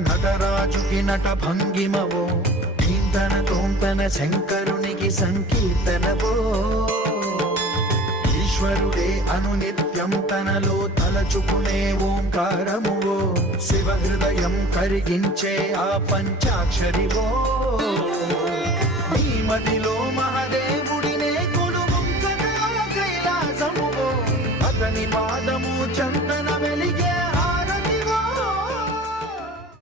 నటరాజుకి నట భంగిమవో కీర్తన తోంతన శంకరునికి సంకీర్తనవో. ఈశ్వరుడే అనునిత్యం తనలో తలచుకునే ఓంకారమువో శివ హృదయం కరిగించే ఆ పంచాక్షరివో. మదిలో మహదేవుడినే కొలువుంచగా కైలాసమువో అతని పాదము